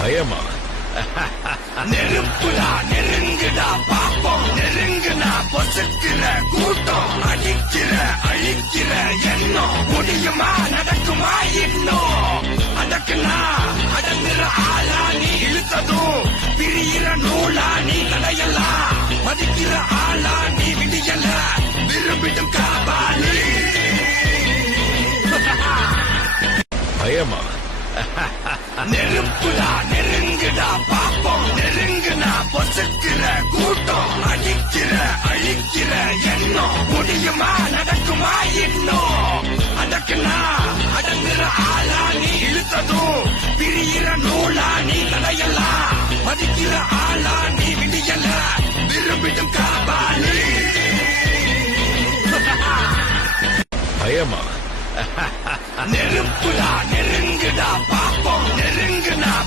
பயமா? நெருப்புடா நெருங்குடா பாப்போம், நெருங்குனா பொசுக்கிற கூட்டம், அடிக்கிற அழிக்கிற எண்ணம், முடியுமா நடக்குமா இன்னும்? அடக்குனா அடங்குற ஆளா நீ, இழுத்ததும் பிரியிற நூலா நீ, கடையெல்லாம் மதிக்கிற ஆளா நீ, விடியல விரும்பிடும் காபாலி. பயமா? நெருப்புடா நெருங்குடா பாப்போம், நெருங்குனா பொசுக்கிற கூட்டம், அடிக்கிற அழிக்கிற எண்ணம், முடியுமா நடக்குமா இன்னும்? அடக்குனா அடங்குற ஆளா நீ, இழுத்ததும் பிரியிற நூலா நீ, கடையெல்லாம் மதிக்கிற ஆளா நீ, விடியல விரும்பிடும் காபாலி. பயமா? நெருப்புடா நெருங்குடா பாப்போம், நெருங்குனா